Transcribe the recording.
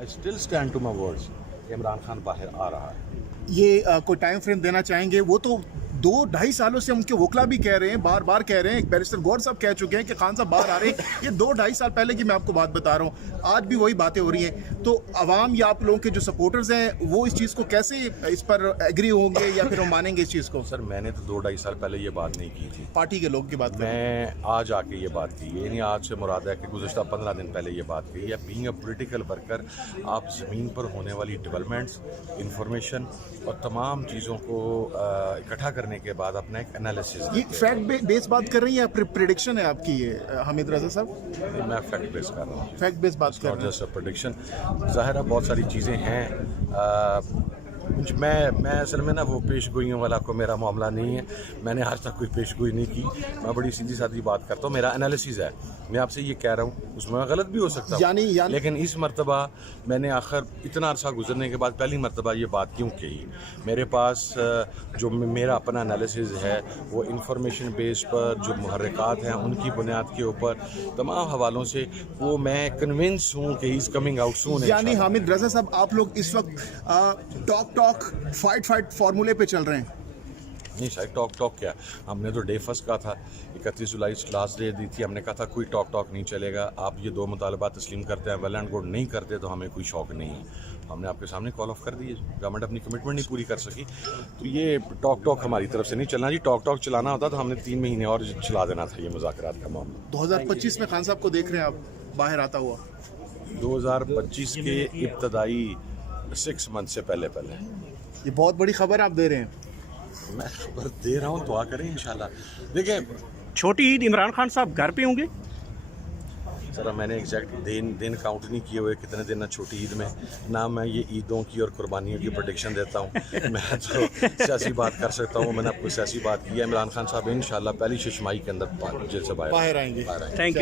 I still stand to my words. Imran Khan बाहर आ रहा है. ये कोई टाइम फ्रेम देना चाहेंगे? वो तो 2-2.5 सालों से उनके वकला भी कह रहे हैं, बार बार कह रहे हैं, बैरिस्टर गौर साहब कह चुके हैं कि खान साहब बाहर आ रहे हैं. ये 2-2.5 साल पहले की मैं आपको बात बता रहा हूँ, आज भी वही बातें हो रही हैं. तो अवाम या आप लोगों के जो सपोर्टर्स हैं वो इस चीज़ को कैसे इस पर एग्री होंगे या फिर वो मानेंगे इस चीज़ को? सर मैंने तो 2-2.5 साल पहले ये बात नहीं की थी. पार्टी के लोग की बात करें. मैं आज आके ये बात की. ये नहीं आज से मुराद है कि गुज़श्ता 15 दिन पहले ये बात की है. बीइंग अ पॉलिटिकल वर्कर, आप ज़मीन पर होने वाली डेवलपमेंट्स, इंफॉर्मेशन और तमाम चीज़ों को इकट्ठा करने के बाद अपना एक एनालिसिस. ये फैक्ट बेस बात कर रही हैं या प्रेडिक्शन है आपकी ये हामिद रज़ा साहब? मैं फैक्ट बेस कर रहा हूँ, फैक्ट बेस बात कर नॉट रहे हैं. Just a prediction. ज़ाहिर है बहुत सारी चीज़ें हैं. मैं असल में ना वो पेशगोइयों वाला को मेरा मामला नहीं है. मैंने आज तक कोई पेशगोई नहीं की. मैं बड़ी सीधी सादी बात करता हूँ. मेरा एनालिसिस है. मैं आपसे ये कह रहा हूँ, उसमें मैं गलत भी हो सकता हूँ, लेकिन इस मरतबा मैंने आखिर इतना अरसा गुजरने के बाद पहली मरतबा ये बात क्यों कही. मेरे पास जो मेरा अपना एनालिसिस है वो इंफॉर्मेशन बेस पर जो मुहर्रिकात हैं उनकी बुनियाद के ऊपर तमाम हवालों से वो मैं कन्विंस हूँ कि इज़ कमिंग आउट सून. यानी हामिद रज़ा साहब आप लोग इस वक्त टॉक फाइट फार्मूले पे चल रहे हैं? नहीं शायद टॉक क्या, हमने तो डे फर्स्ट का था, 31 जुलाई लास्ट डे दी थी. हमने कहा था कोई टॉक नहीं चलेगा. आप ये 2 मुतालबात तस्लीम करते हैं, वेल एंड गुड. नहीं करते तो हमें कोई शौक नहीं है. हमने आपके सामने कॉल ऑफ कर दिए. गवर्नमेंट अपनी कमिटमेंट नहीं पूरी कर सकी तो ये टॉक हमारी तरफ से नहीं चलना जी. टॉक चलाना होता तो हमने 3 महीने और चला देना था ये मुज़ाकरात का मामला. 2025 में खान साहब को देख रहे हैं आप बाहर आता हुआ? 2025 के इब्तदाई 6 मंथ से पहले ये बहुत बड़ी खबर आप दे रहे हैं. मैं खबर दे रहा हूँ, दुआ करें इंशाल्लाह. देखिए छोटी ईद इमरान खान साहब घर पे होंगे? सर मैंने एग्जैक्ट दिन काउंट नहीं किए हुए कितने दिन है छोटी ईद में. ना मैं ये ईदों की और कुर्बानियों की प्रेडिक्शन देता हूँ. मैं तो सियासी बात कर सकता हूँ. मैंने आपको सियासी बात की है. इमरान खान साहब इंशाल्लाह पहली शशमाही के अंदर जेल से बाहर आएंगे. Thank you.